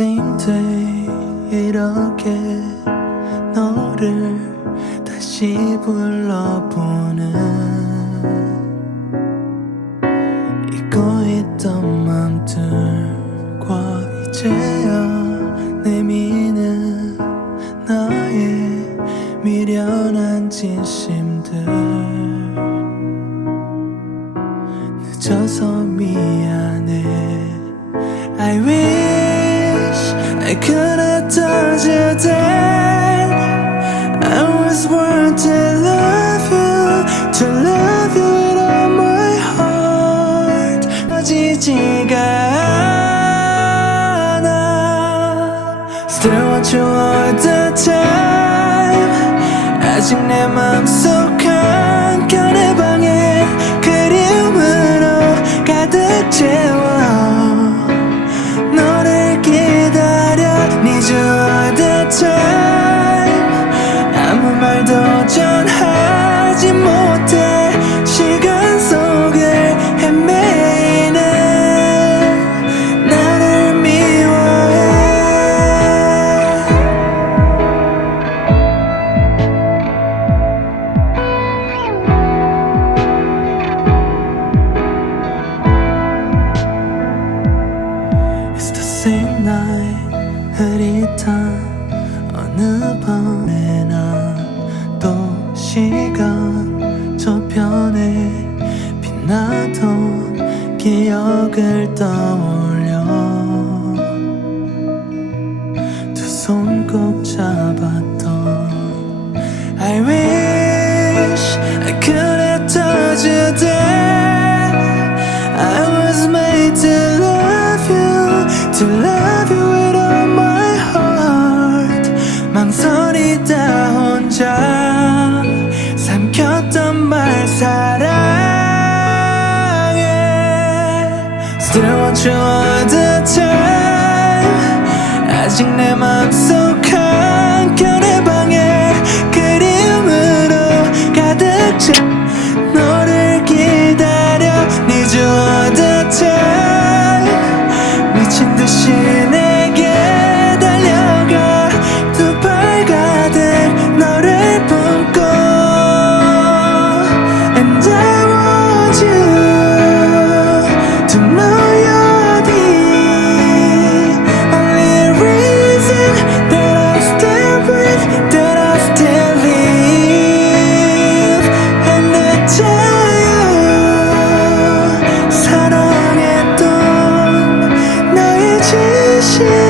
same day 이렇게 너를 다시 불러보는 잊고 있던 맘들과 이제야 내미는 나의 미련한 진심들. 늦어서 미안해. I wish I could have told you that I was born to love you To love you with all my heart 꺼지지가 않아 Still want you all the time 아직 내 맘속 한켠의 방에 그리움으로 가득 채워 흐릿한 어느 밤에 나또 시간 저편에 빛나던 기억을 떠올려 삼켰던 말 사랑해. Still want you all the time. 아직 내 맘속 한켠의 방에 그리움으로 가득 채 너를 to